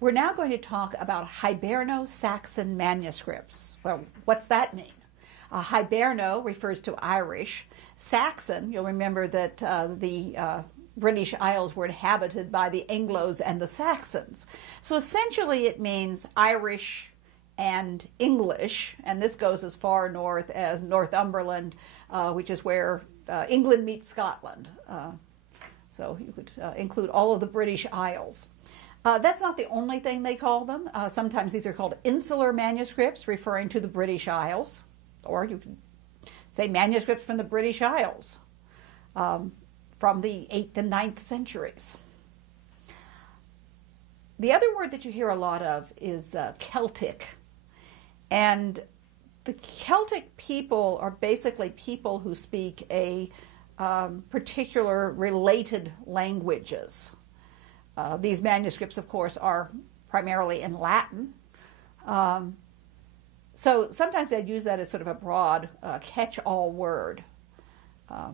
We're now going to talk about Hiberno-Saxon manuscripts. Well, what's that mean? Hiberno refers to Irish. Saxon, you'll remember that the British Isles were inhabited by the Anglos and the Saxons. So essentially it means Irish and English, and this goes as far north as Northumberland, which is where England meets Scotland. So you could include all of the British Isles. That's not the only thing they call them. Sometimes these are called insular manuscripts, referring to the British Isles, or you can say manuscripts from the British Isles from the 8th and 9th centuries. The other word that you hear a lot of is Celtic. And the Celtic people are basically people who speak a particular related languages. These manuscripts, of course, are primarily in Latin. So sometimes they use that as sort of a broad catch-all word.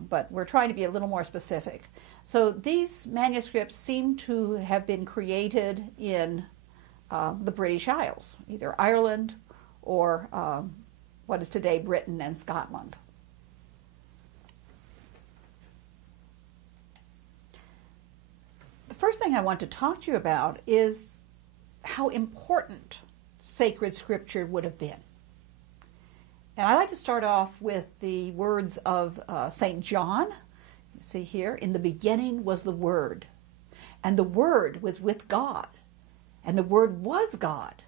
But we're trying to be a little more specific. So these manuscripts seem to have been created in the British Isles, either Ireland or what is today Britain and Scotland. The first thing I want to talk to you about is how important sacred scripture would have been. And I like to start off with the words of St. John. You see here, in the beginning was the Word, and the Word was with God, and the Word was God,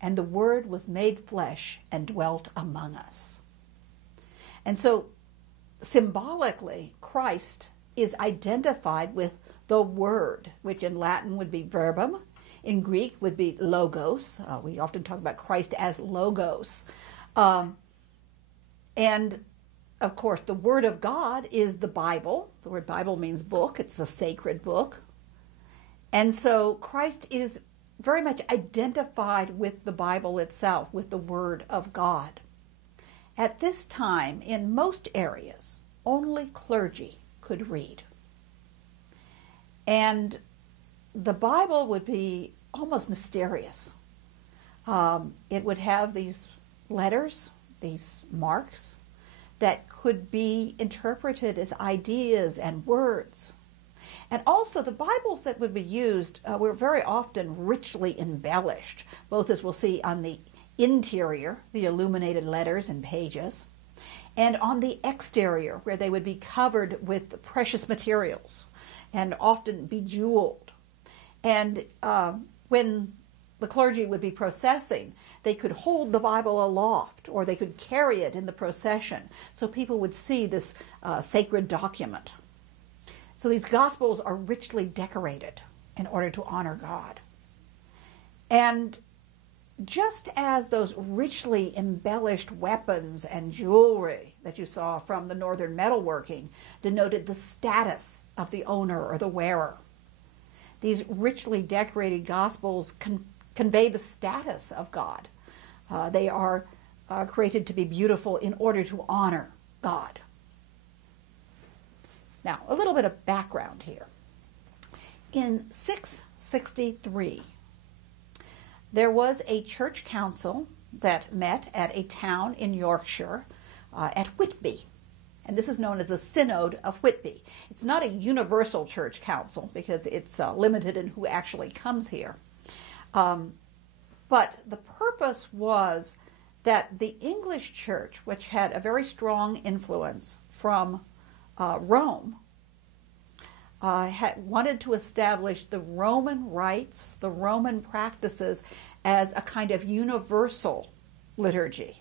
and the Word was made flesh and dwelt among us. And so, symbolically, Christ is identified with the Word, which in Latin would be verbum, in Greek would be logos. We often talk about Christ as logos. And, of course, the Word of God is the Bible. The word Bible means book. It's the sacred book. And so Christ is very much identified with the Bible itself, with the Word of God. At this time, in most areas, only clergy could read. And the Bible would be almost mysterious. It would have these letters, these marks, that could be interpreted as ideas and words. And also the Bibles that would be used were very often richly embellished, both as we'll see on the interior, the illuminated letters and pages, and on the exterior, where they would be covered with precious materials and often bejeweled. And when the clergy would be processing, they could hold the Bible aloft, or they could carry it in the procession, so people would see this sacred document. So these Gospels are richly decorated in order to honor God. And just as those richly embellished weapons and jewelry that you saw from the northern metalworking denoted the status of the owner or the wearer, these richly decorated Gospels convey the status of God. They are created to be beautiful in order to honor God. Now, a little bit of background here. In 663, there was a church council that met at a town in Yorkshire at Whitby. And this is known as the Synod of Whitby. It's not a universal church council because it's limited in who actually comes here. But the purpose was that the English church, which had a very strong influence from Rome, wanted to establish the Roman rites, the Roman practices, as a kind of universal liturgy.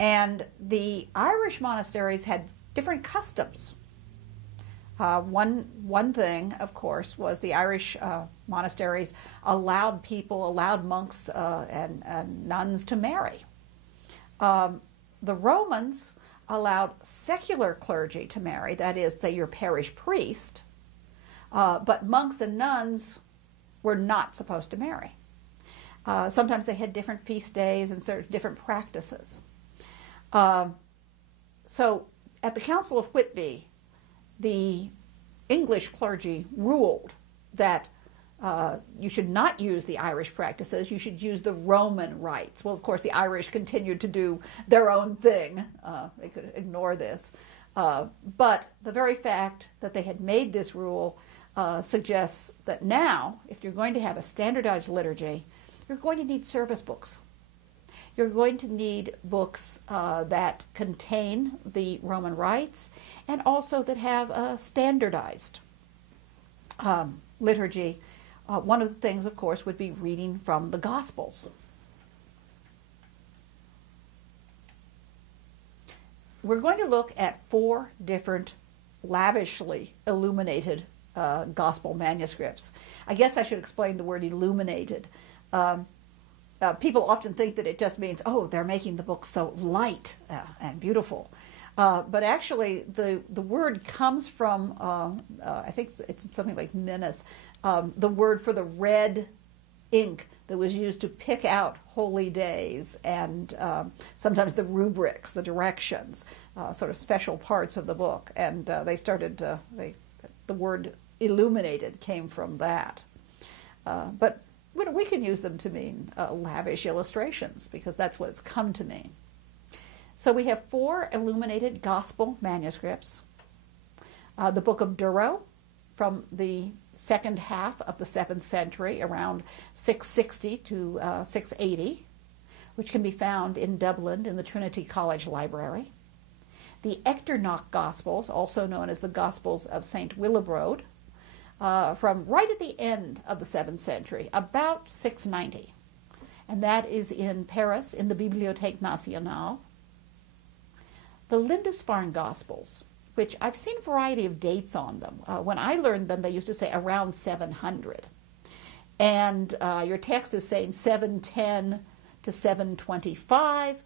And the Irish monasteries had different customs. One thing, of course, was the Irish monasteries allowed monks and nuns to marry. The Romans allowed secular clergy to marry, that is, say, your parish priest, but monks and nuns were not supposed to marry. Sometimes they had different feast days and sort of different practices. So at the Council of Whitby, the English clergy ruled that You should not use the Irish practices. You should use the Roman rites. Well, of course, the Irish continued to do their own thing. They could ignore this. But the very fact that they had made this rule suggests that now, if you're going to have a standardized liturgy, you're going to need service books. You're going to need books that contain the Roman rites and also that have a standardized liturgy. One of the things, of course, would be reading from the Gospels. We're going to look at 4 different lavishly illuminated Gospel manuscripts. I guess I should explain the word illuminated. People often think that it just means, oh, they're making the book so light and beautiful. But actually, the word comes from, I think it's something like menace, the word for the red ink that was used to pick out holy days and sometimes the rubrics, the directions, sort of special parts of the book. And they started, the word illuminated came from that. But we can use them to mean lavish illustrations because that's what it's come to mean. So we have 4 illuminated gospel manuscripts. The book of Durrow from the second half of the 7th century, around 660 to 680, which can be found in Dublin in the Trinity College Library. The Echternach Gospels, also known as the Gospels of St. Willibrord, from right at the end of the 7th century, about 690. And that is in Paris in the Bibliothèque Nationale. The Lindisfarne Gospels, which I've seen a variety of dates on them. When I learned them, they used to say around 700. And your text is saying 710 to 725.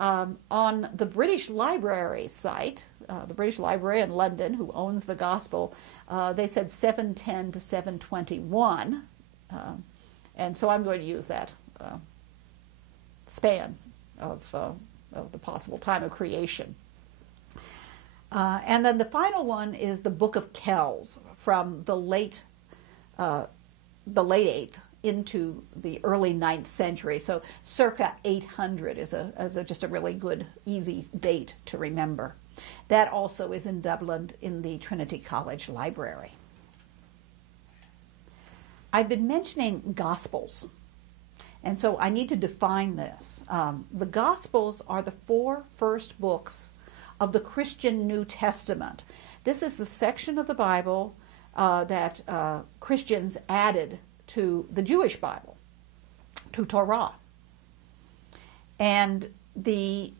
On the British Library site, the British Library in London, who owns the Gospel, they said 710 to 721. And so I'm going to use that span of the possible time of creation. And then the final one is the Book of Kells from the late 8th into the early 9th century. So circa 800 is just a really good, easy date to remember. That also is in Dublin in the Trinity College Library. I've been mentioning Gospels, and so I need to define this. The Gospels are the 4 first books of the Christian New Testament. This is the section of the Bible that Christians added to the Jewish Bible, to Torah. And the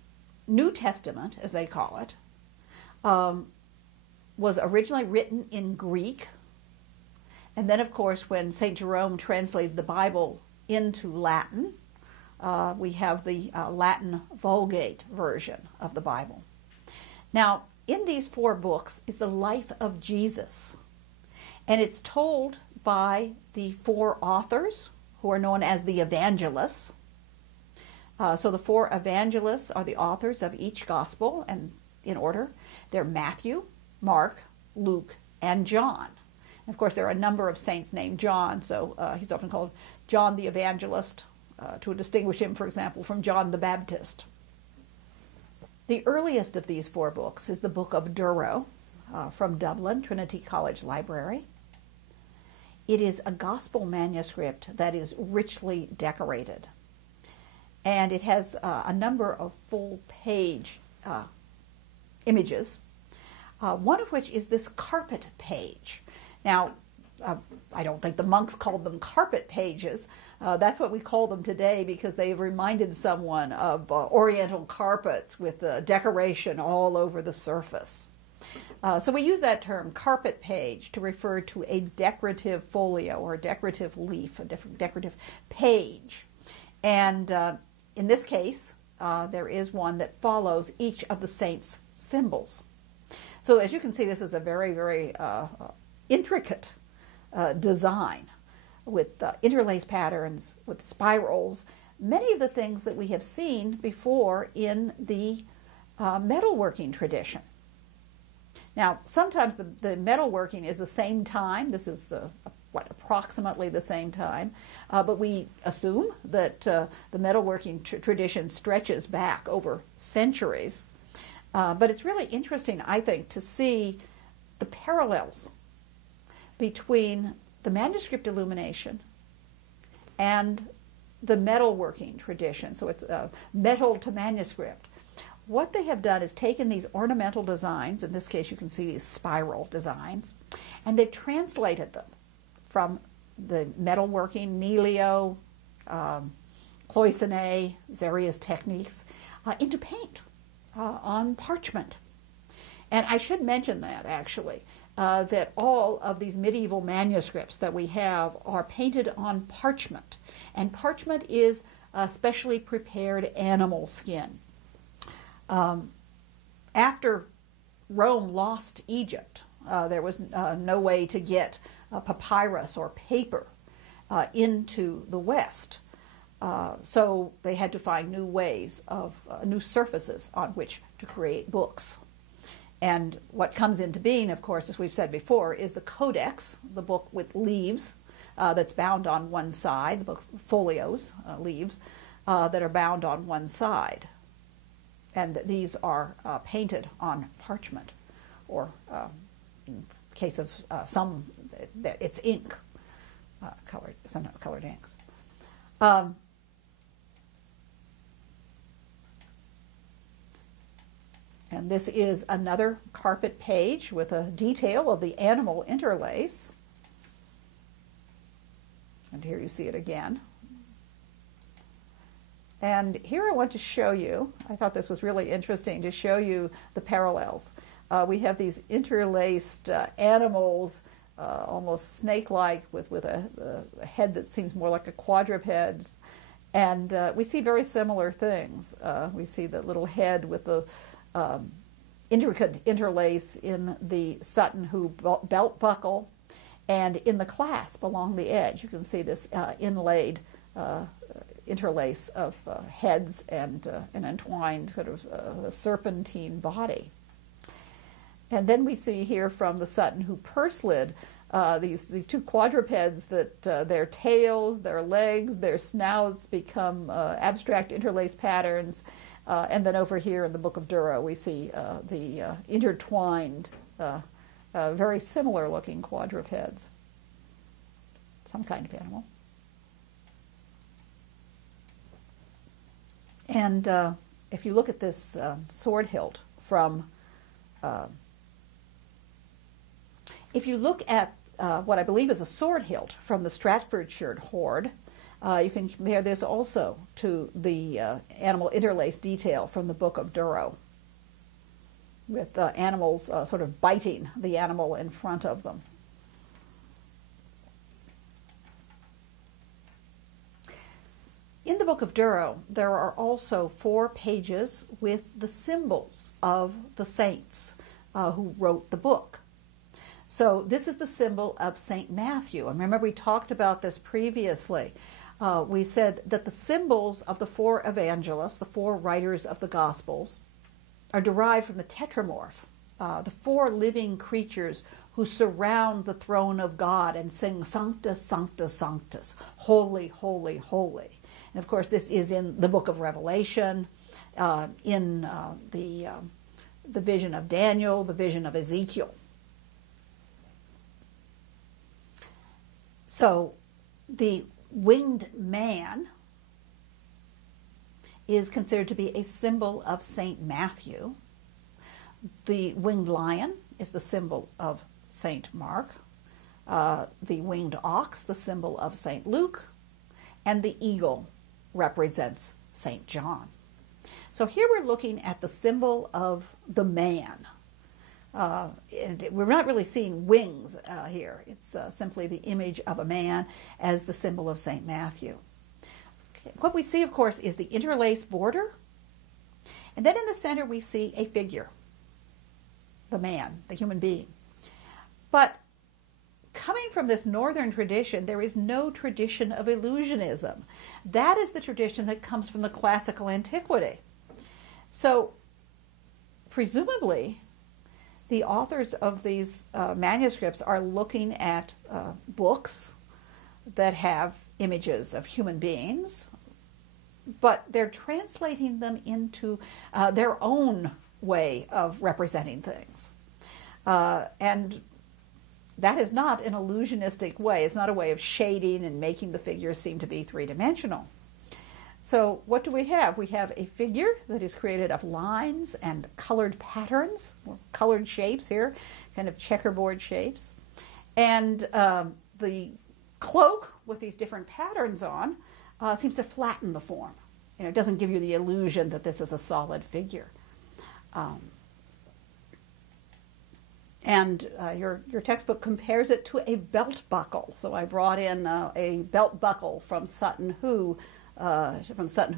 New Testament, as they call it, was originally written in Greek. And then, of course, when St. Jerome translated the Bible into Latin, we have the Latin Vulgate version of the Bible. Now, in these 4 books is the life of Jesus, and it's told by the 4 authors who are known as the evangelists. So the 4 evangelists are the authors of each gospel, and in order, they're Matthew, Mark, Luke, and John. And of course, there are a number of saints named John, so he's often called John the Evangelist, to distinguish him, for example, from John the Baptist. The earliest of these 4 books is the Book of Durrow from Dublin, Trinity College Library. It is a gospel manuscript that is richly decorated, and it has a number of full-page images, one of which is this carpet page. Now, I don't think the monks called them carpet pages. That's what we call them today because they've reminded someone of oriental carpets with decoration all over the surface. So we use that term, carpet page, to refer to a decorative folio or a decorative leaf, a decorative page. And in this case, there is one that follows each of the saints' symbols. So as you can see, this is a very, very intricate design with interlaced patterns, with spirals, many of the things that we have seen before in the metalworking tradition. Now, sometimes the metalworking is the same time. This is approximately the same time, but we assume that the metalworking tradition stretches back over centuries. But it's really interesting, I think, to see the parallels between the manuscript illumination and the metalworking tradition. So it's metal to manuscript. What they have done is taken these ornamental designs, in this case you can see these spiral designs, and they've translated them from the metalworking, Nelio, cloisonné, various techniques, into paint on parchment. And I should mention that, actually, that all of these medieval manuscripts that we have are painted on parchment. And parchment is specially prepared animal skin. After Rome lost Egypt, there was no way to get papyrus or paper into the West. So they had to find new ways of, new surfaces on which to create books. And what comes into being, of course, as we've said before, is the codex, the book with leaves that's bound on one side, the book folios, leaves, that are bound on one side. And these are painted on parchment, or in the case of some, it's ink, colored, sometimes colored inks. And this is another carpet page with a detail of the animal interlace. And here you see it again. And here I want to show you, I thought this was really interesting, to show you the parallels. We have these interlaced animals, almost snake-like, with a head that seems more like a quadruped. And we see very similar things. We see the little head with the intricate interlace in the Sutton Hoo belt buckle, and in the clasp along the edge. You can see this inlaid interlace of heads and an entwined sort of serpentine body. And then we see here from the Sutton Hoo purselid these two quadrupeds that their tails, their legs, their snouts become abstract interlace patterns. And then over here in the Book of Durrow, we see the intertwined, very similar looking quadrupeds. Some kind of animal. And if you look at this sword hilt from, if you look at what I believe is a sword hilt from the Stratfordshire hoard, you can compare this also to the animal interlace detail from the Book of Durrow, with animals sort of biting the animal in front of them. In the Book of Durrow, there are also 4 pages with the symbols of the saints who wrote the book. So this is the symbol of St. Matthew. And remember, we talked about this previously. We said that the symbols of the 4 evangelists, the 4 writers of the Gospels, are derived from the tetramorph, the 4 living creatures who surround the throne of God and sing Sanctus, Sanctus, Sanctus, Holy, Holy, Holy. And of course, this is in the book of Revelation, in the vision of Daniel, the vision of Ezekiel. So the winged man is considered to be a symbol of St. Matthew. The winged lion is the symbol of St. Mark. The winged ox, the symbol of St. Luke. And the eagle represents St. John. So here we're looking at the symbol of the man. And we're not really seeing wings here. It's simply the image of a man as the symbol of St. Matthew. Okay. What we see, of course, is the interlaced border. And then in the center we see a figure, the man, the human being. But coming from this northern tradition, there is no tradition of illusionism. That is the tradition that comes from the classical antiquity. So presumably, the authors of these manuscripts are looking at books that have images of human beings, but they're translating them into their own way of representing things. And that is not an illusionistic way. It's not a way of shading and making the figures seem to be three-dimensional. So what do we have? We have a figure that is created of lines and colored patterns, or colored shapes here, kind of checkerboard shapes. And the cloak with these different patterns on seems to flatten the form. You know, it doesn't give you the illusion that this is a solid figure. And your textbook compares it to a belt buckle. So I brought in a belt buckle from Sutton Hoo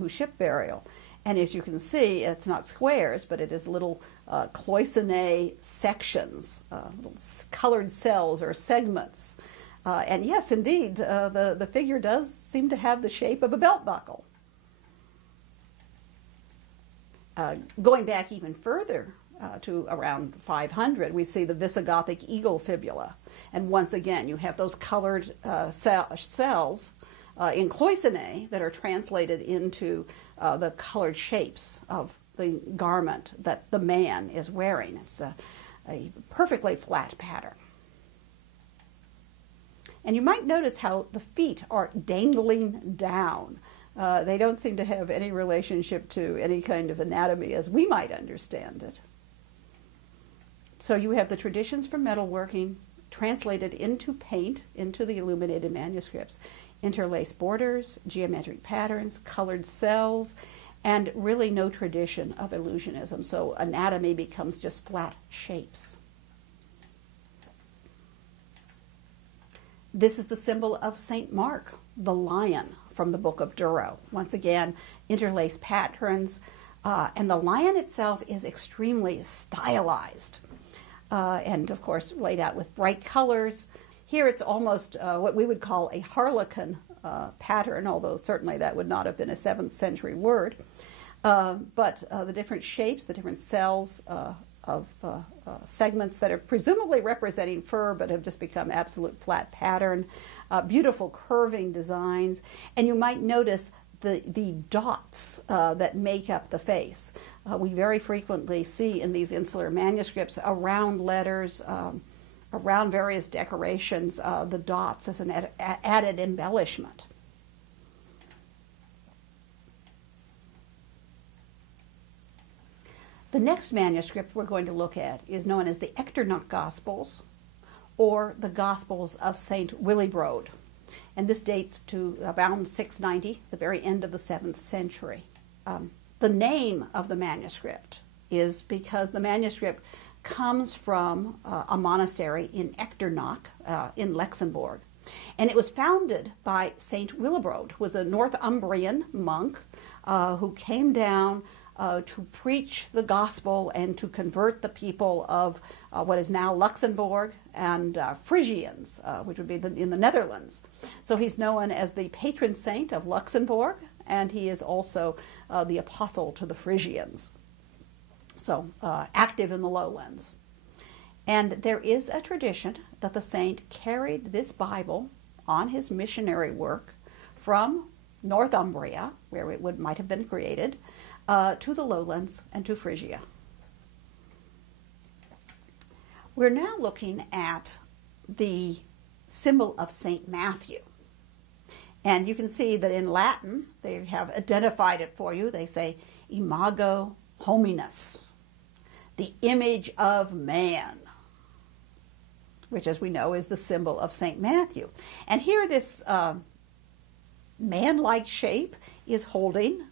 ship burial. And as you can see, it's not squares, but it is little cloisonne sections, little colored cells or segments. And yes, indeed, the figure does seem to have the shape of a belt buckle. Going back even further to around 500, we see the Visigothic eagle fibula. And once again, you have those colored cells in cloisonne that are translated into the colored shapes of the garment that the man is wearing. It's a perfectly flat pattern. And you might notice how the feet are dangling down. They don't seem to have any relationship to any kind of anatomy as we might understand it. So you have the traditions from metalworking translated into paint, into the illuminated manuscripts. Interlaced borders, geometric patterns, colored cells, and really no tradition of illusionism. So anatomy becomes just flat shapes. This is the symbol of St. Mark, the lion from the book of Durrow. Once again, interlaced patterns, and the lion itself is extremely stylized. And of course laid out with bright colors. Here it's almost what we would call a harlequin pattern, although certainly that would not have been a 7th century word. But the different shapes, the different cells of segments that are presumably representing fur but have just become absolute flat pattern, beautiful curving designs. And you might notice the dots that make up the face. We very frequently see in these insular manuscripts around letters, around various decorations, the dots as an added embellishment. The next manuscript we're going to look at is known as the Echternach Gospels, or the Gospels of St. Willibrord. And this dates to around 690, the very end of the 7th century. The name of the manuscript is because the manuscript comes from a monastery in Echternach in Luxembourg. And it was founded by St. Willibrord, who was a Northumbrian monk who came down to preach the gospel and to convert the people of what is now Luxembourg and Frisians, which would be in the Netherlands. So he's known as the patron saint of Luxembourg, and he is also the apostle to the Frisians. So active in the lowlands. And there is a tradition that the saint carried this Bible on his missionary work from Northumbria, where it might have been created, to the lowlands and to Frisia. We're now looking at the symbol of St. Matthew. And you can see that in Latin, they have identified it for you. They say, imago hominis, the image of man, which, as we know, is the symbol of St. Matthew. And here this man-like shape is holding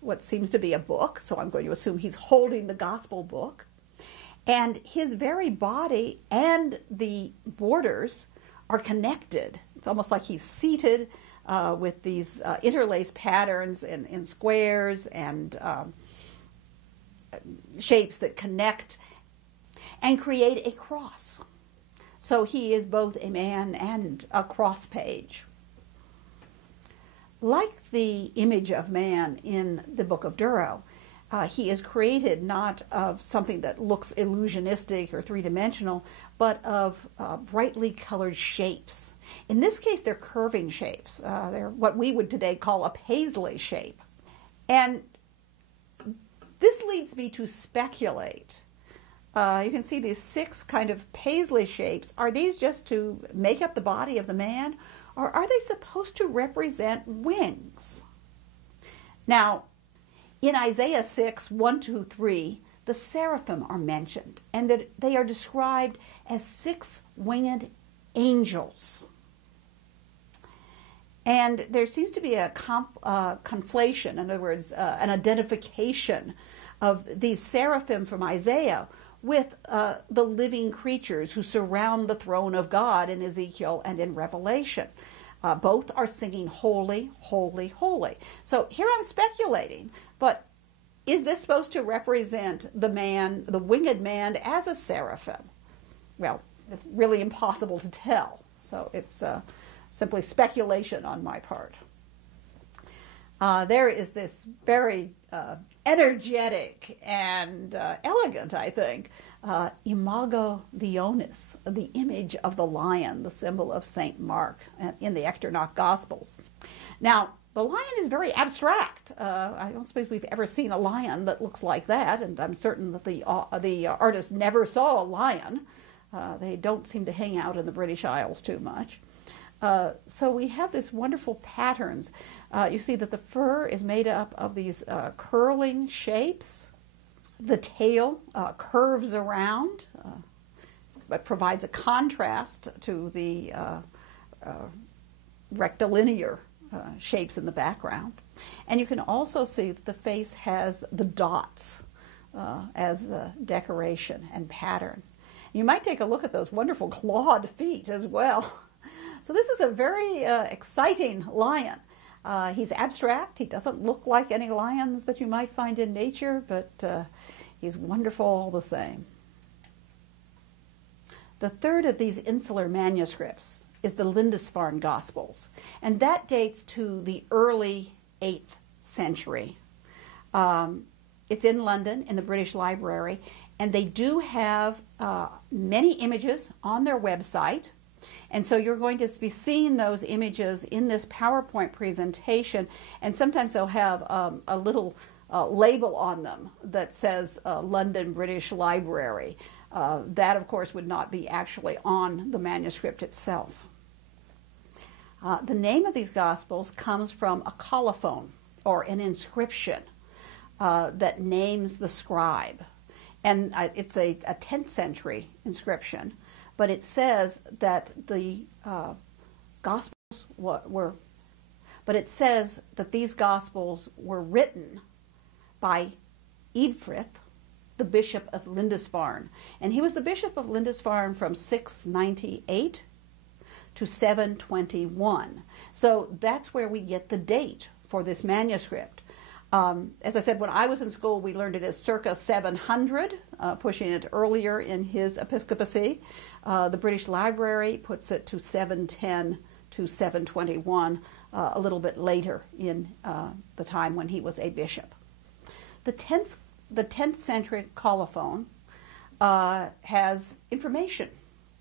what seems to be a book, so I'm going to assume he's holding the gospel book. And his very body and the borders are connected. It's almost like he's seated with these interlaced patterns in squares and shapes that connect and create a cross. So he is both a man and a cross page. Like the image of man in the book of Durrow, He is created not of something that looks illusionistic or three-dimensional, but of brightly colored shapes. In this case, they're curving shapes. They're what we would today call a paisley shape. And this leads me to speculate. You can see these 6 kind of paisley shapes. Are these just to make up the body of the man, or are they supposed to represent wings? Now, in Isaiah 6, 1, 2, 3, the seraphim are mentioned, and that they are described as 6 winged angels. And there seems to be a conflation, in other words, an identification of these seraphim from Isaiah with the living creatures who surround the throne of God in Ezekiel and in Revelation. Both are singing, holy, holy, holy. So here I'm speculating, but is this supposed to represent the man, the winged man, as a seraphim? Well, it's really impossible to tell. So it's simply speculation on my part. There is this very energetic and elegant, I think, imago Leonis, the image of the lion, the symbol of St. Mark in the Echternach Gospels. Now, the lion is very abstract. I don't suppose we've ever seen a lion that looks like that, and I'm certain that the artist never saw a lion. They don't seem to hang out in the British Isles too much. So we have these wonderful patterns. You see that the fur is made up of these curling shapes. The tail curves around, but provides a contrast to the rectilinear shapes in the background. And you can also see that the face has the dots as decoration and pattern. You might take a look at those wonderful clawed feet as well. So this is a very exciting lion. He's abstract. He doesn't look like any lions that you might find in nature, but he's wonderful all the same. The third of these insular manuscripts is the Lindisfarne Gospels, and that dates to the early 8th century. It's in London in the British Library, and they do have many images on their website. And so you're going to be seeing those images in this PowerPoint presentation, and sometimes they'll have a little label on them that says London British Library. That, of course, would not be actually on the manuscript itself. The name of these Gospels comes from a colophon, or an inscription, that names the scribe. And it's a 10th century inscription. But it says that the Gospels but it says that these Gospels were written by Eadfrith, the Bishop of Lindisfarne. And he was the Bishop of Lindisfarne from 698 to 721. So that's where we get the date for this manuscript. As I said, when I was in school, we learned it as circa 700, pushing it earlier in his episcopacy. The British Library puts it to 710 to 721, a little bit later in the time when he was a bishop. The 10th century colophon has information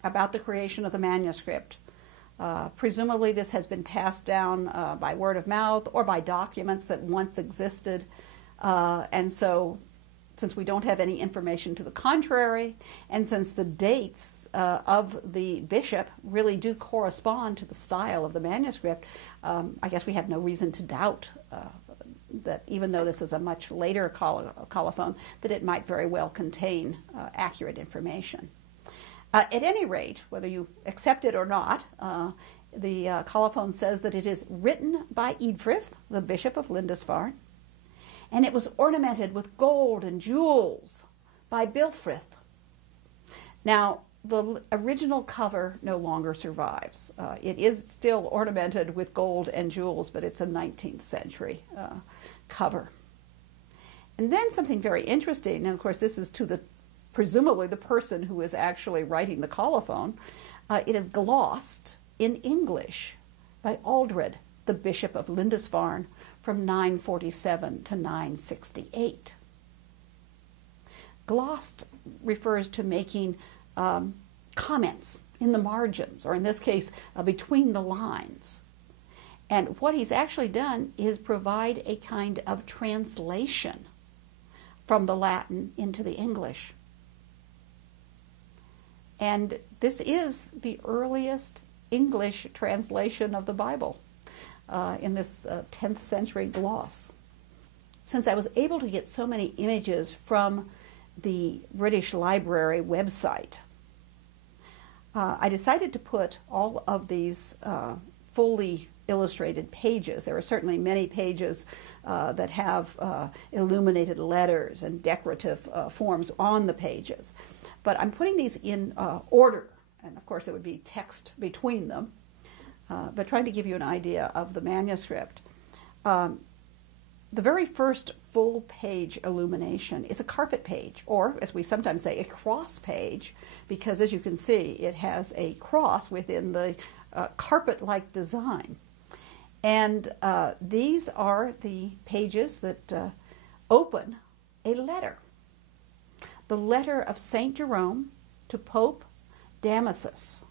about the creation of the manuscript. Presumably this has been passed down by word of mouth or by documents that once existed. And so since we don't have any information to the contrary, and since the dates of the bishop really do correspond to the style of the manuscript, I guess we have no reason to doubt that even though this is a much later colophon, that it might very well contain accurate information. At any rate, whether you accept it or not, the colophon says that it is written by Eadfrith, the Bishop of Lindisfarne, and it was ornamented with gold and jewels by Bilfrith. Now, the original cover no longer survives. It is still ornamented with gold and jewels, but it's a 19th century cover. And then something very interesting, and of course this is to presumably the person who is actually writing the colophon, it is glossed in English by Aldred, the Bishop of Lindisfarne, from 947 to 968. glossed refers to making comments in the margins, or in this case, between the lines. And what he's actually done is provide a kind of translation from the Latin into the English. And this is the earliest English translation of the Bible in this 10th century gloss. Since I was able to get so many images from the British Library website, I decided to put all of these fully illustrated pages. There are certainly many pages that have illuminated letters and decorative forms on the pages. But I'm putting these in order, and of course there would be text between them, but trying to give you an idea of the manuscript. The very first full page illumination is a carpet page, or as we sometimes say, a cross page, because as you can see, it has a cross within the carpet-like design. And these are the pages that open a letter. The letter of St. Jerome to Pope Damasus,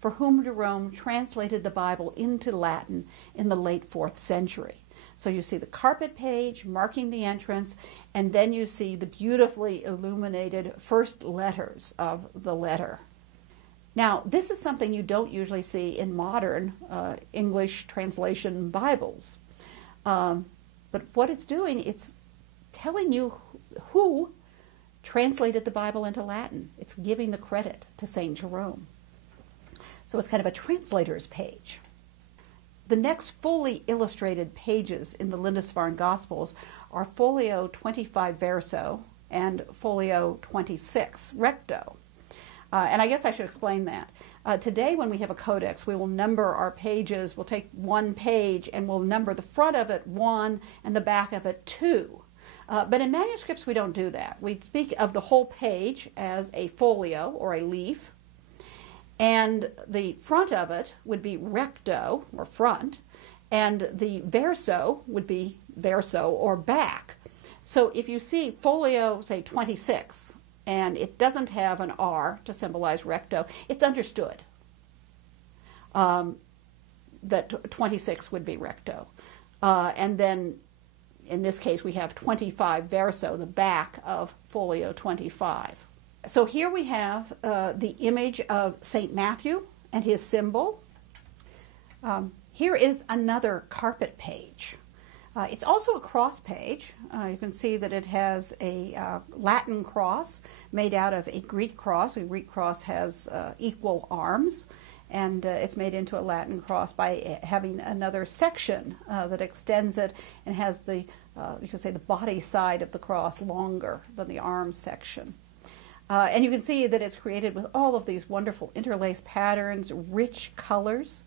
for whom Jerome translated the Bible into Latin in the late 4th century. So you see the carpet page marking the entrance, and then you see the beautifully illuminated first letters of the letter. Now, this is something you don't usually see in modern English translation Bibles. But what it's doing, it's telling you who translated the Bible into Latin. It's giving the credit to St. Jerome. So it's kind of a translator's page. The next fully illustrated pages in the Lindisfarne Gospels are folio 25 verso and folio 26 recto. And I guess I should explain that. Today when we have a codex, we will number our pages. We'll take one page and we'll number the front of it 1 and the back of it 2. But in manuscripts we don't do that. We speak of the whole page as a folio or a leaf. And the front of it would be recto, or front, and the verso would be verso, or back. So if you see folio, say 26, and it doesn't have an R to symbolize recto, it's understood that 26 would be recto. And then in this case we have 25 verso, the back of folio 25. So here we have the image of St. Matthew and his symbol. Here is another carpet page. It's also a cross page. You can see that it has a Latin cross made out of a Greek cross. A Greek cross has equal arms, and it's made into a Latin cross by having another section that extends it and has the, you could say, the body side of the cross longer than the arm section. And you can see that it's created with all of these wonderful interlaced patterns, rich colors.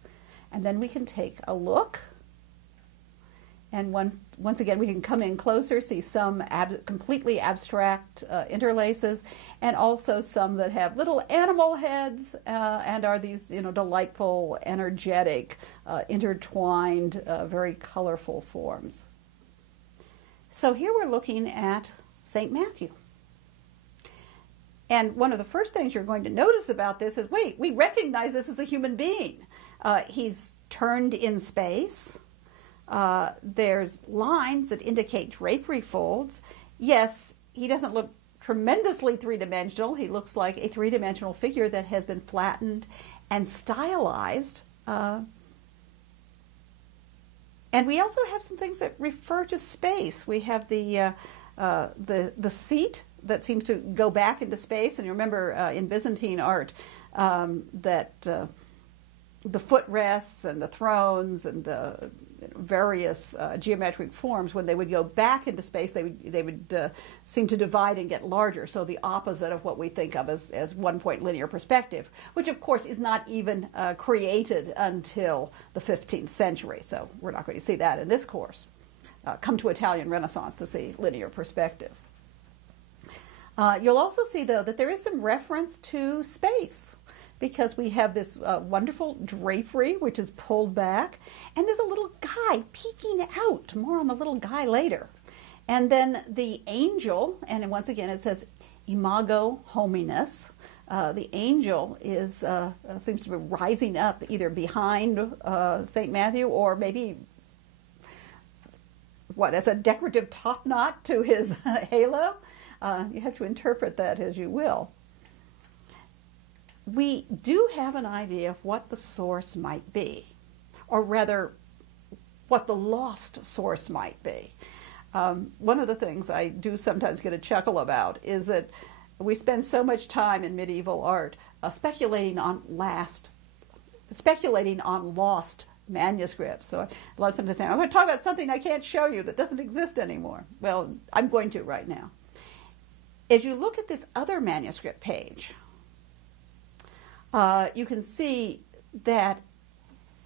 And then we can take a look. And once again, we can come in closer, see some completely abstract interlaces, and also some that have little animal heads and are these, delightful, energetic, intertwined, very colorful forms. So here we're looking at St. Matthew. And one of the first things you're going to notice about this is, wait, we recognize this as a human being. He's turned in space. There's lines that indicate drapery folds. Yes, he doesn't look tremendously three-dimensional. He looks like a three-dimensional figure that has been flattened and stylized. And we also have some things that refer to space. We have the seat that seems to go back into space. And you remember in Byzantine art that the footrests and the thrones and various geometric forms, when they would go back into space, they would seem to divide and get larger. So the opposite of what we think of as one-point linear perspective, which of course is not even created until the 15th century. So we're not going to see that in this course. Come to Italian Renaissance to see linear perspective. You'll also see, though, that there is some reference to space, because we have this wonderful drapery, which is pulled back, and there's a little guy peeking out. More on the little guy later. And then the angel, and once again it says imago hominis. The angel is seems to be rising up either behind St. Matthew or maybe as a decorative top knot to his halo. You have to interpret that as you will. We do have an idea of what the source might be, or rather what the lost source might be. One of the things I do sometimes get a chuckle about is that we spend so much time in medieval art speculating on lost manuscripts. So a lot of times I say, I'm going to talk about something I can't show you that doesn't exist anymore. Well, I'm going to right now. As you look at this other manuscript page, you can see that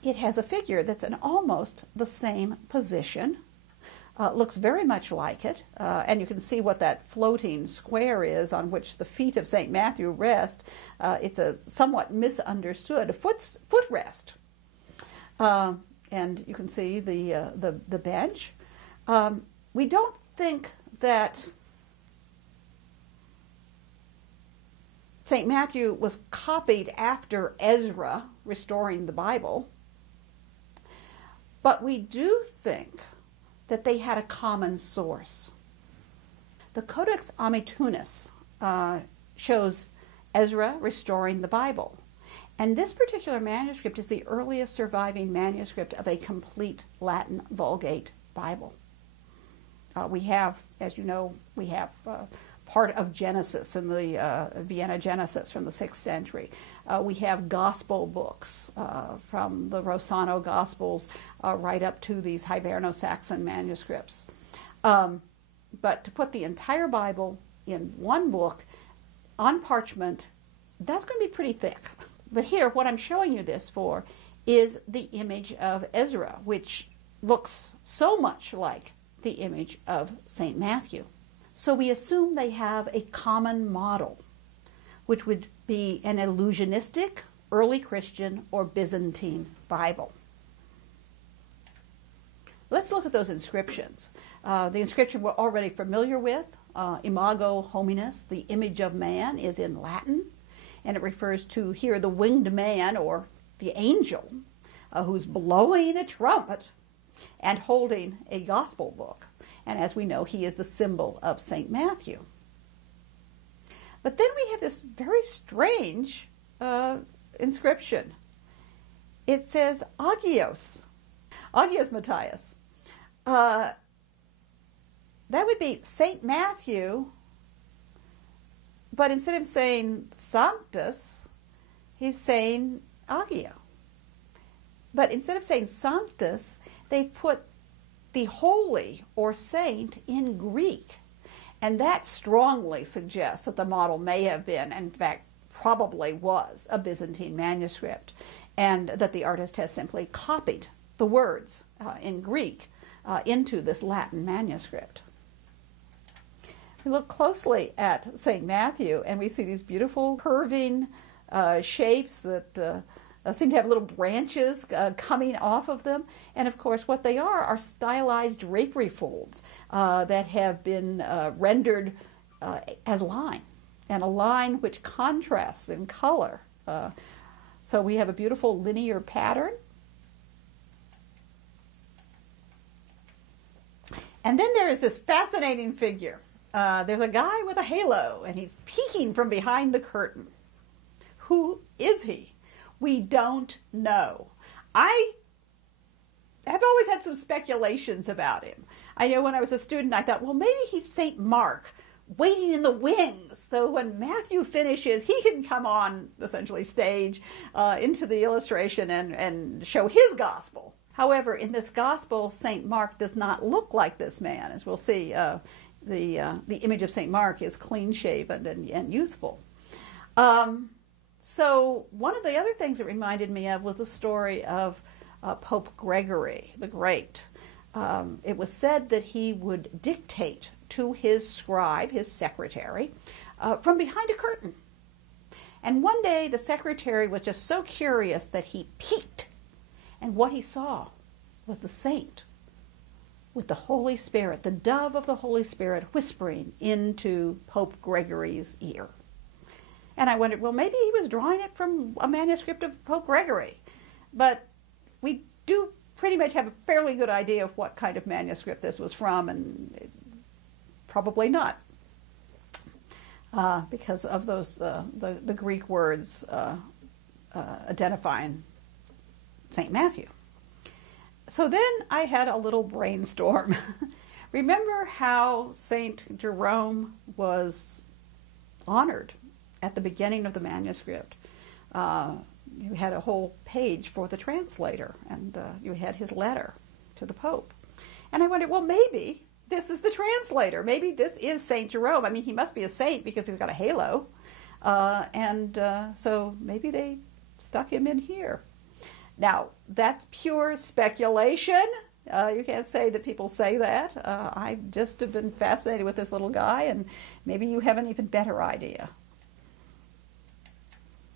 it has a figure that's in almost the same position. Looks very much like it, and you can see what that floating square is on which the feet of St. Matthew rest. It's a somewhat misunderstood footrest, and you can see the bench. We don't think that St. Matthew was copied after Ezra restoring the Bible, but we do think that they had a common source. The Codex Amitunus shows Ezra restoring the Bible. And this particular manuscript is the earliest surviving manuscript of a complete Latin Vulgate Bible. We have, as you know, part of Genesis in the Vienna Genesis from the 6th century. We have gospel books from the Rossano Gospels right up to these Hiberno-Saxon manuscripts. But to put the entire Bible in one book on parchment, that's going to be pretty thick. But here, what I'm showing you this for is the image of Ezra, which looks so much like the image of St. Matthew. So we assume they have a common model, which would be an illusionistic, early Christian, or Byzantine Bible. Let's look at those inscriptions. The inscription we're already familiar with, imago hominis, the image of man, is in Latin, and it refers to here the winged man, or the angel, who's blowing a trumpet and holding a gospel book. And as we know, he is the symbol of St. Matthew. But then we have this very strange inscription. It says Agios Matthias. That would be St. Matthew, but instead of saying Sanctus, he's saying Agio. But instead of saying Sanctus, they put the holy or saint in Greek. And that strongly suggests that the model may have been, in fact, probably was, a Byzantine manuscript, and that the artist has simply copied the words in Greek into this Latin manuscript. We look closely at St. Matthew, and we see these beautiful curving shapes that seem to have little branches coming off of them. And of course, what they are stylized drapery folds that have been rendered as line, and a line which contrasts in color. So we have a beautiful linear pattern. And then there is this fascinating figure. There's a guy with a halo, and he's peeking from behind the curtain. Who is he? We don't know. I have always had some speculations about him. I know when I was a student, I thought, well, maybe he's St. Mark, waiting in the wings, so when Matthew finishes, he can come on, essentially, stage into the illustration and show his gospel. However, in this gospel, St. Mark does not look like this man. As we'll see, the image of St. Mark is clean-shaven and youthful. So one of the other things it reminded me of was the story of Pope Gregory the Great. It was said that he would dictate to his scribe, his secretary, from behind a curtain. And one day the secretary was just so curious that he peeked, and what he saw was the saint with the Holy Spirit, the dove of the Holy Spirit, whispering into Pope Gregory's ear. And I wondered, well, maybe he was drawing it from a manuscript of Pope Gregory. But we do pretty much have a fairly good idea of what kind of manuscript this was from, and probably not, because of those the Greek words identifying St. Matthew. So then I had a little brainstorm. Remember how St. Jerome was honored at the beginning of the manuscript? You had a whole page for the translator, and you had his letter to the Pope. And I wondered, well, maybe this is the translator. Maybe this is St. Jerome. I mean, he must be a saint because he's got a halo. So maybe they stuck him in here. Now, that's pure speculation. You can't say that people say that. I just have been fascinated with this little guy, and maybe you have an even better idea.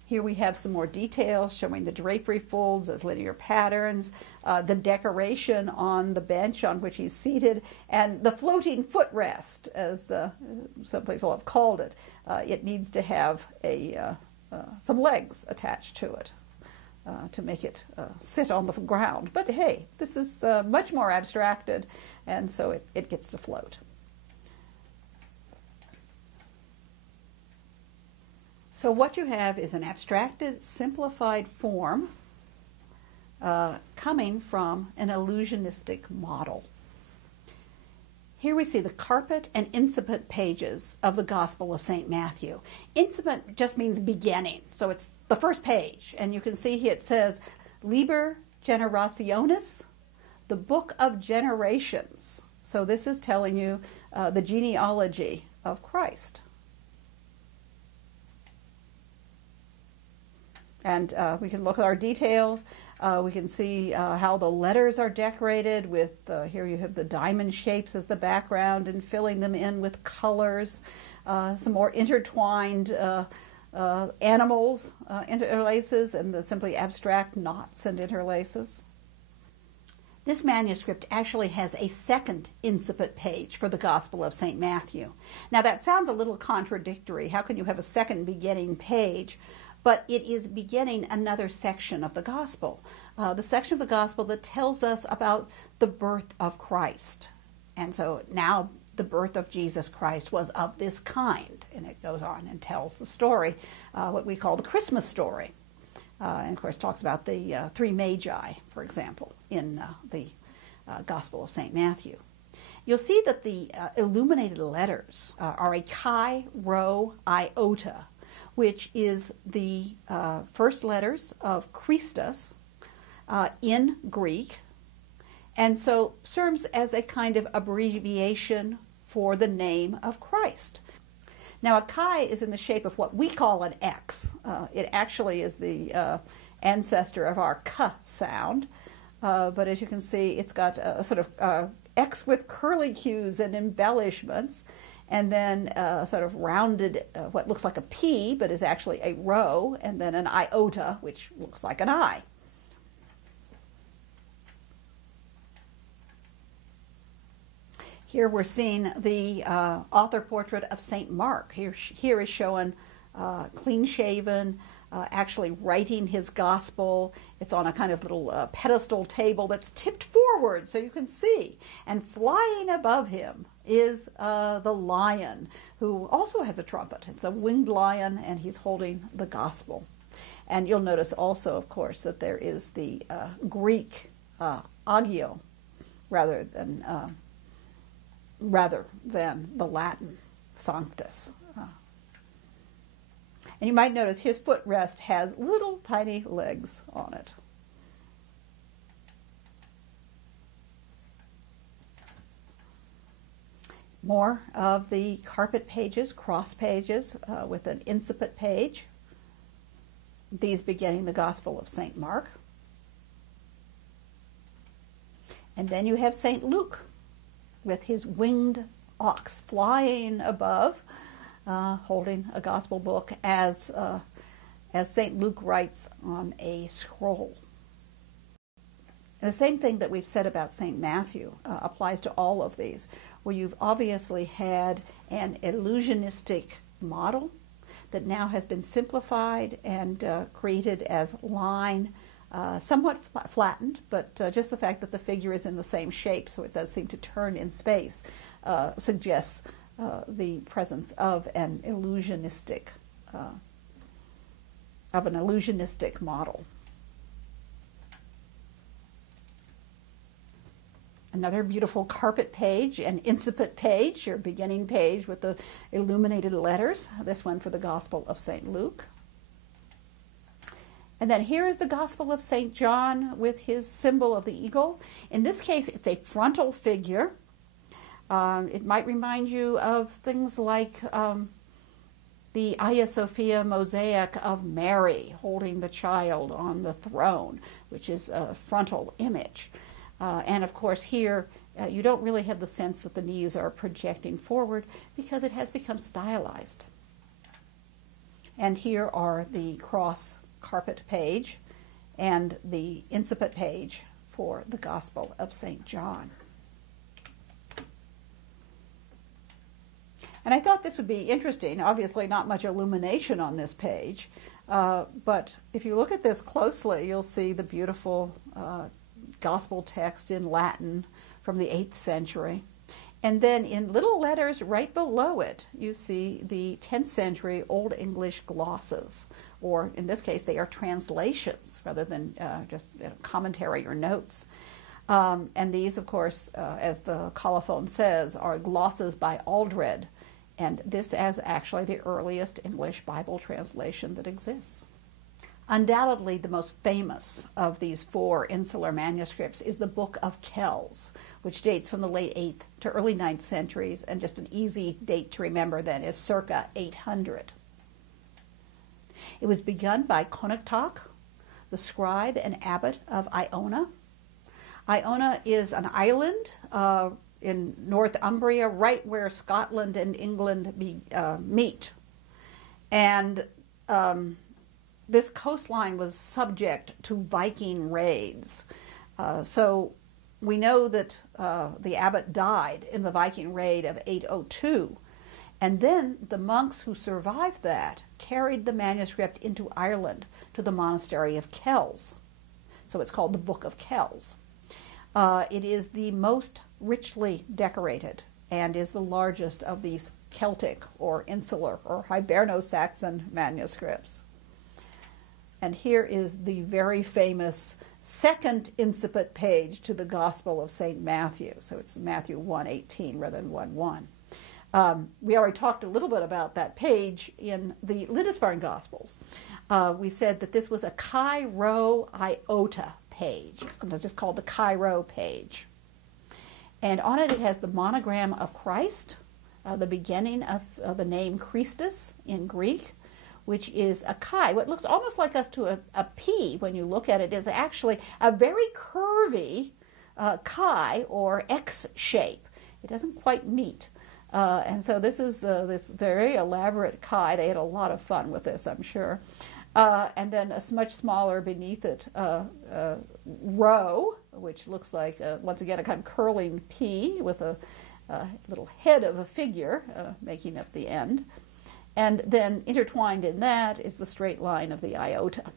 Here we have some more details showing the drapery folds as linear patterns, the decoration on the bench on which he's seated, and the floating footrest, as some people have called it. It needs to have some legs attached to it to make it sit on the ground. But hey, this is much more abstracted, and so it gets to float. So what you have is an abstracted, simplified form coming from an illusionistic model. Here we see the carpet and incipit pages of the Gospel of St. Matthew. Incipit just means beginning, so it's the first page. And you can see here it says, Liber Generationis, the Book of Generations. So this is telling you the genealogy of Christ. And we can look at our details. We can see how the letters are decorated with, here you have the diamond shapes as the background and filling them in with colors. Some more intertwined animals, interlaces, and the simply abstract knots and interlaces. This manuscript actually has a second incipit page for the Gospel of St. Matthew. Now that sounds a little contradictory. How can you have a second beginning page? But it is beginning another section of the Gospel, the section of the Gospel that tells us about the birth of Christ. And so now the birth of Jesus Christ was of this kind, and it goes on and tells the story, what we call the Christmas story. And of course talks about the three magi, for example, in the Gospel of St. Matthew. You'll see that the illuminated letters are a chi, rho, iota, which is the first letters of Christus in Greek, and so serves as a kind of abbreviation for the name of Christ. Now, a chi is in the shape of what we call an X. It actually is the ancestor of our k sound, but as you can see, it's got a sort of X with curlicues and embellishments, and then sort of rounded, what looks like a P, but is actually a rho, and then an iota, which looks like an I. Here we're seeing the author portrait of St. Mark. Here is shown clean-shaven, actually writing his gospel. It's on a kind of little pedestal table that's tipped forward so you can see. And flying above him is the lion, who also has a trumpet. It's a winged lion, and he's holding the gospel. And you'll notice also, of course, that there is the Greek agio rather than the Latin sanctus. And you might notice his footrest has little tiny legs on it. More of the carpet pages, cross pages, with an incipit page. These beginning the Gospel of St. Mark. And then you have St. Luke with his winged ox flying above, holding a gospel book as St. Luke writes on a scroll. And the same thing that we've said about St. Matthew applies to all of these, where you've obviously had an illusionistic model that now has been simplified and created as line, somewhat flattened, but just the fact that the figure is in the same shape, so it does seem to turn in space, suggests the presence of an illusionistic model. Another beautiful carpet page, an incipit page, your beginning page with the illuminated letters. This one for the Gospel of St. Luke. And then here is the Gospel of St. John with his symbol of the eagle. In this case, it's a frontal figure. It might remind you of things like the Hagia Sophia mosaic of Mary holding the child on the throne, which is a frontal image. And of course here, you don't really have the sense that the knees are projecting forward because it has become stylized. And here are the cross carpet page and the incipit page for the Gospel of St. John. And I thought this would be interesting. Obviously not much illumination on this page, but if you look at this closely, you'll see the beautiful Gospel text in Latin from the 8th century. And then in little letters right below it, you see the 10th century Old English glosses, or in this case, they are translations rather than just commentary or notes. And these, of course, as the colophon says, are glosses by Aldred. And this is actually the earliest English Bible translation that exists. Undoubtedly, the most famous of these 4 insular manuscripts is the Book of Kells, which dates from the late 8th to early 9th centuries, and just an easy date to remember then is circa 800. It was begun by Echternach, the scribe and abbot of Iona. Iona is an island in Northumbria, right where Scotland and England meet. And this coastline was subject to Viking raids. So we know that the abbot died in the Viking raid of 802. And then the monks who survived that carried the manuscript into Ireland to the monastery of Kells. So it's called the Book of Kells. It is the most richly decorated and is the largest of these Celtic or insular or Hiberno-Saxon manuscripts. And here is the very famous second incipit page to the Gospel of St. Matthew. So it's Matthew 1:18 rather than 1:1. We already talked a little bit about that page in the Lindisfarne Gospels. We said that this was a Chi Rho Iota page. It's just called the Chi Rho page. And on it, it has the monogram of Christ, the beginning of the name Christus in Greek, which is a chi. What looks almost like us to a P when you look at it is actually a very curvy chi or X shape. It doesn't quite meet. And so this is this very elaborate chi. They had a lot of fun with this, I'm sure. And then a much smaller beneath it rho, which looks like, once again, a kind of curling P with a little head of a figure making up the end. And then intertwined in that is the straight line of the iota.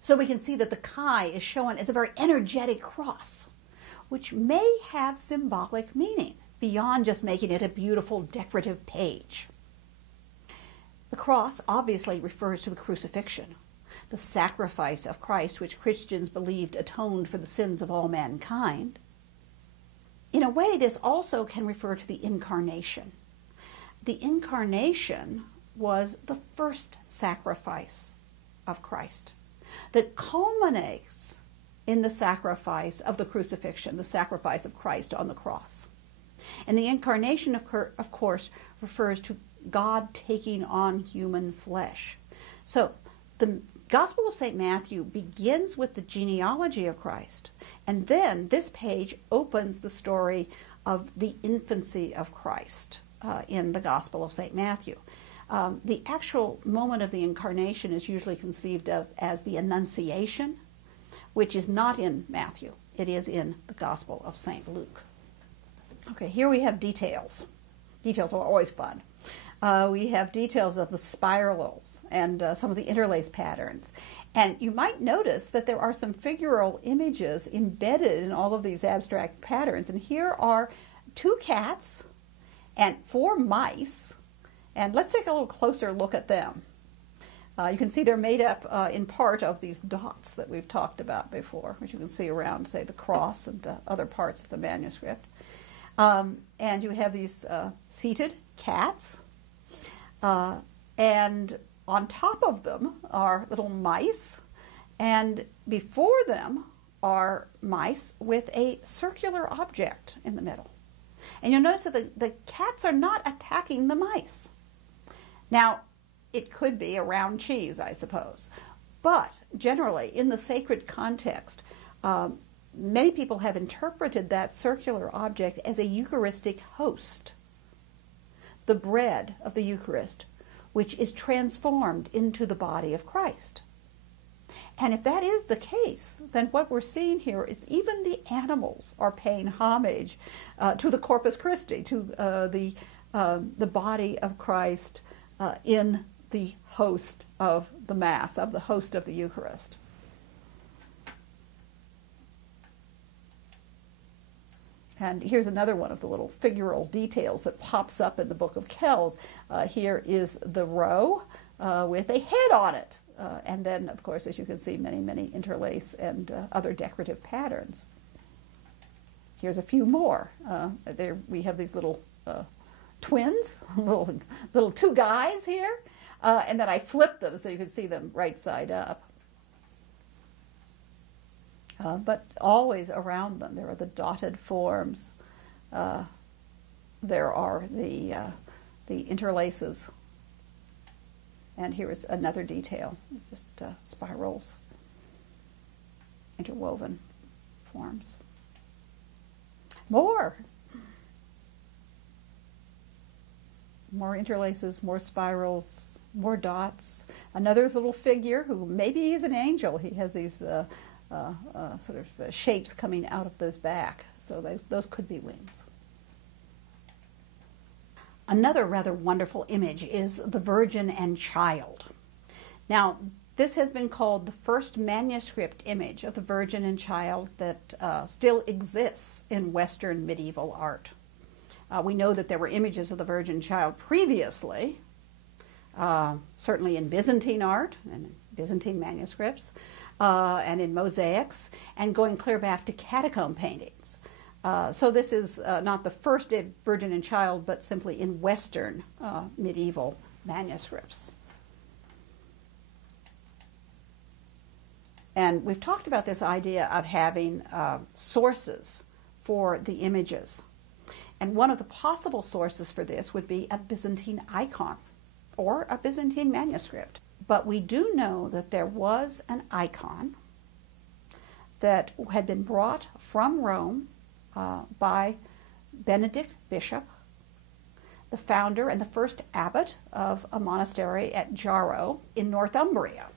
So we can see that the chi is shown as a very energetic cross, which may have symbolic meaning beyond just making it a beautiful decorative page. The cross obviously refers to the crucifixion, the sacrifice of Christ which Christians believed atoned for the sins of all mankind. In a way, this also can refer to the incarnation. The incarnation was the first sacrifice of Christ that culminates in the sacrifice of the crucifixion, the sacrifice of Christ on the cross. And the incarnation, of course, refers to God taking on human flesh. So the Gospel of St. Matthew begins with the genealogy of Christ, and then this page opens the story of the infancy of Christ in the Gospel of St. Matthew. The actual moment of the incarnation is usually conceived of as the Annunciation, which is not in Matthew. It is in the Gospel of St. Luke. Okay, here we have details. Details are always fun. We have details of the spirals and some of the interlace patterns. And you might notice that there are some figural images embedded in all of these abstract patterns. And here are 2 cats and 4 mice. And let's take a little closer look at them. You can see they're made up in part of these dots that we've talked about before, which you can see around, say, the cross and other parts of the manuscript. And you have these seated cats. And on top of them are little mice, and before them are mice with a circular object in the middle. And you'll notice that the cats are not attacking the mice. Now, it could be a round cheese, I suppose. But generally, in the sacred context, many people have interpreted that circular object as a Eucharistic host, the bread of the Eucharist, which is transformed into the body of Christ. And if that is the case, then what we're seeing here is even the animals are paying homage to the Corpus Christi, to the body of Christ in the host of the Mass, of the host of the Eucharist. And here's another one of the little figural details that pops up in the book of Kells. Here is the row with a head on it. And then, of course, as you can see, many, many interlace and other decorative patterns. Here's a few more. There we have these little twins, little 2 guys here. And then I flipped them so you can see them right side up. But always around them there are the dotted forms. There are the interlaces. And here is another detail. It's just spirals, interwoven forms. More interlaces, more spirals, more dots. Another little figure who maybe is an angel. He has these sort of shapes coming out of those back. So those could be wings. Another rather wonderful image is the Virgin and Child. Now, this has been called the first manuscript image of the Virgin and Child that still exists in Western medieval art. We know that there were images of the Virgin and Child previously, certainly in Byzantine art and Byzantine manuscripts, and in mosaics, and going clear back to catacomb paintings. So this is not the first Virgin and Child, but simply in Western medieval manuscripts. And we've talked about this idea of having sources for the images. And one of the possible sources for this would be a Byzantine icon or a Byzantine manuscript. But we do know that there was an icon that had been brought from Rome by Benedict Bishop, the founder and the first abbot of a monastery at Durrow in Northumbria.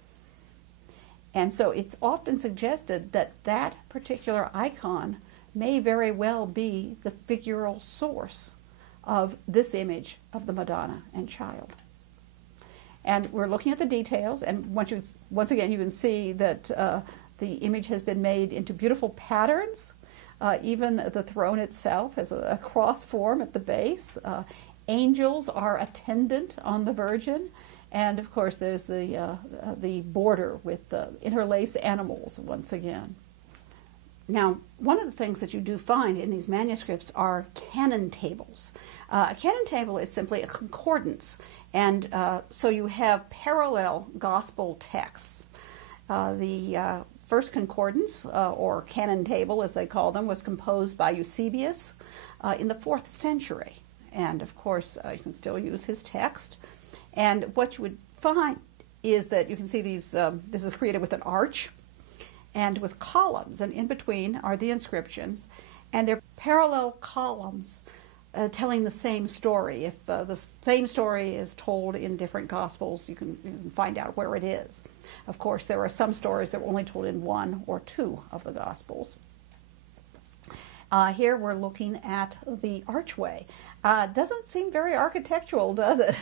And so it's often suggested that that particular icon may very well be the figural source of this image of the Madonna and Child. And we're looking at the details, and once again you can see that the image has been made into beautiful patterns. Even the throne itself has a cross form at the base. Angels are attendant on the Virgin, and of course there's the border with the interlace animals once again. Now, one of the things that you do find in these manuscripts are canon tables. A canon table is simply a concordance, and so you have parallel gospel texts. The first concordance, or canon table as they call them, was composed by Eusebius in the 4th century. And of course, you can still use his text. And what you would find is that you can see these, this is created with an arch and with columns, and in between are the inscriptions, and they're parallel columns telling the same story. If the same story is told in different Gospels, you can find out where it is. Of course, there are some stories that were only told in one or two of the Gospels. Here we're looking at the archway. Doesn't seem very architectural, does it?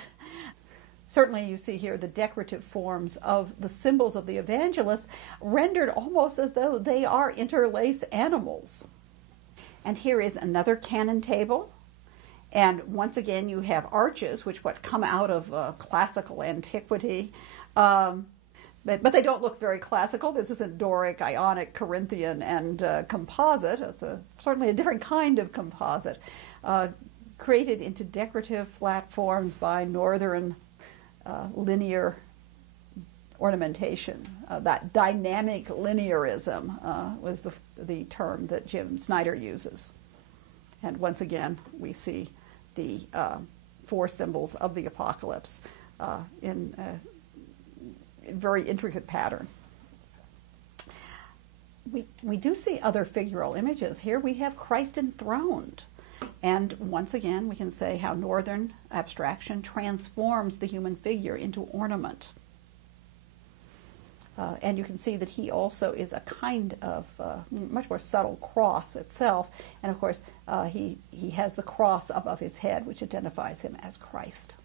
Certainly you see here the decorative forms of the symbols of the evangelists rendered almost as though they are interlace animals. And here is another canon table. And once again you have arches, which come out of classical antiquity. But they don't look very classical. This isn't Doric, Ionic, Corinthian, and composite. It's certainly a different kind of composite, created into decorative flat forms by northern linear ornamentation. That dynamic linearism was the term that Jim Snyder uses. And once again, we see the four symbols of the apocalypse in a very intricate pattern. We do see other figural images. Here we have Christ enthroned. And once again, we can say how northern abstraction transforms the human figure into ornament. And you can see that he also is a kind of much more subtle cross itself. And of course, he has the cross above his head, which identifies him as Christ.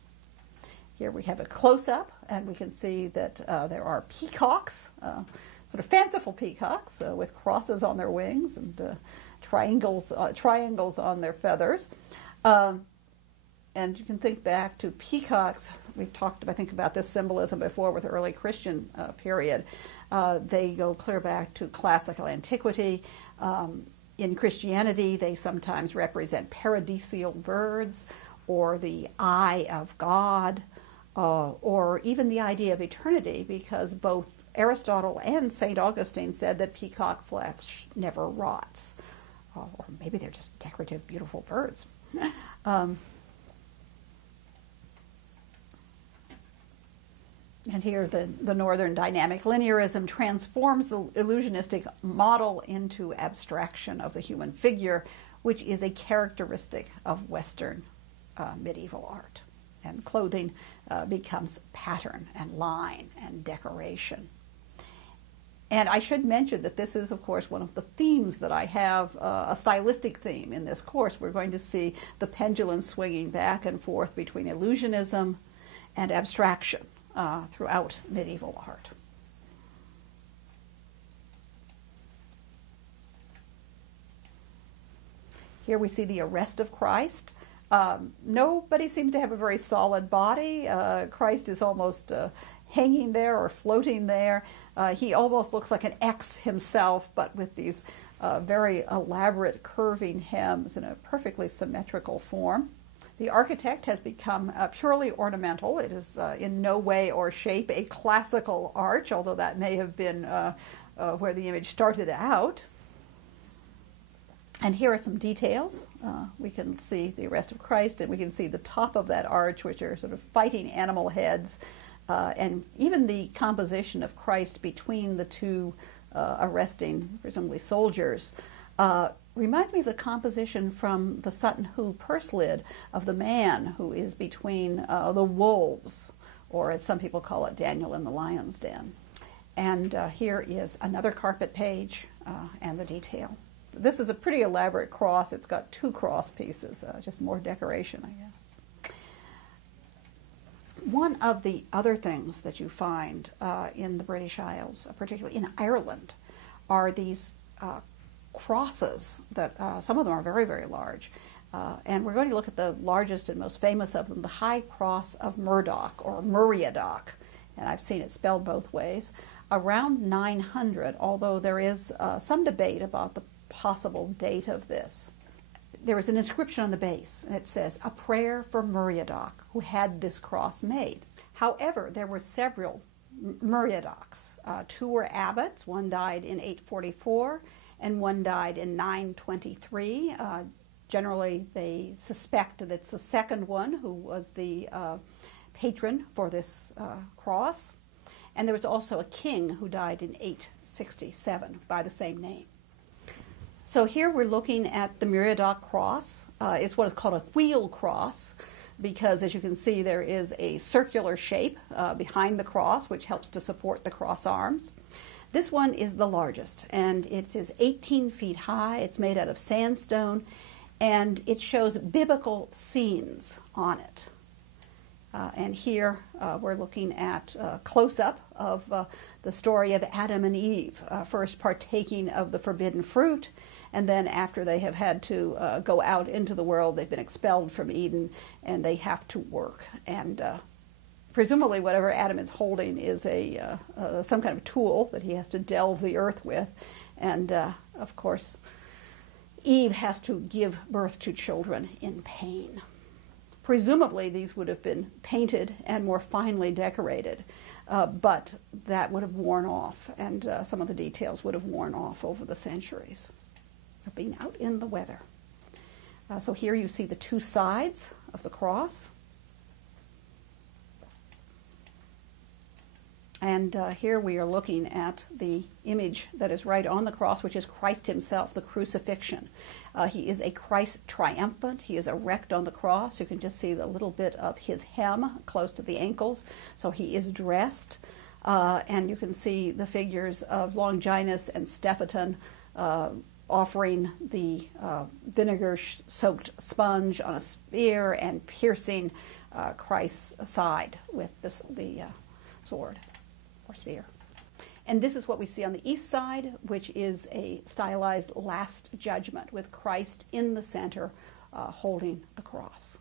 Here we have a close-up, and we can see that there are peacocks, sort of fanciful peacocks with crosses on their wings and triangles on their feathers. And you can think back to peacocks. We've talked, I think, about this symbolism before with the early Christian period. They go clear back to classical antiquity. In Christianity, they sometimes represent paradisial birds or the eye of God, or even the idea of eternity, because both Aristotle and St. Augustine said that peacock flesh never rots. Or maybe they're just decorative, beautiful birds. And here the northern dynamic linearism transforms the illusionistic model into abstraction of the human figure, which is a characteristic of Western medieval art. And clothing becomes pattern and line and decoration. And I should mention that this is, of course, one of the themes that I have, a stylistic theme in this course. We're going to see the pendulum swinging back and forth between illusionism and abstraction throughout medieval art. Here we see the arrest of Christ. Nobody seems to have a very solid body. Christ is almost hanging there or floating there. He almost looks like an X himself, but with these very elaborate curving hems in a perfectly symmetrical form. The architect has become purely ornamental. It is in no way or shape a classical arch, although that may have been where the image started out. And here are some details. We can see the arrest of Christ, and we can see the top of that arch, which are sort of fighting animal heads, and even the composition of Christ between the two arresting, presumably, soldiers reminds me of the composition from the Sutton Hoo purse lid of the man who is between the wolves, or as some people call it, Daniel in the lion's den. And here is another carpet page and the detail. This is a pretty elaborate cross. It's got two cross pieces, just more decoration, I guess. One of the other things that you find in the British Isles, particularly in Ireland, are these crosses that some of them are very, very large. And we're going to look at the largest and most famous of them, the High Cross of Murdoch, or Murriadoc, and I've seen it spelled both ways, around 900, although there is some debate about the possible date of this. There is an inscription on the base, and it says, "A prayer for Murriadoc, who had this cross made." However, there were several Murriadocs. Two were abbots. One died in 844, and one died in 923. Generally, they suspect that it's the second one who was the patron for this cross. And there was also a king who died in 867 by the same name. So here we're looking at the Meriadoc cross. It's what is called a wheel cross because, as you can see, there is a circular shape behind the cross which helps to support the cross arms. This one is the largest, and it is 18 feet high. It's made out of sandstone, and it shows biblical scenes on it. And here we're looking at a close-up of the story of Adam and Eve, first partaking of the forbidden fruit, and then after they have had to go out into the world, they've been expelled from Eden, and they have to work. And presumably whatever Adam is holding is some kind of tool that he has to delve the earth with. And, of course, Eve has to give birth to children in pain. Presumably these would have been painted and more finely decorated, but that would have worn off, and some of the details would have worn off over the centuries of being out in the weather. So here you see the two sides of the cross. And here we are looking at the image that is right on the cross, which is Christ himself, the crucifixion. He is a Christ triumphant. He is erect on the cross. You can just see the little bit of his hem close to the ankles. So he is dressed. And you can see the figures of Longinus and Stephaton offering the vinegar-soaked sponge on a spear and piercing Christ's side with the sword or spear. And this is what we see on the east side, which is a stylized Last Judgment with Christ in the center holding the cross.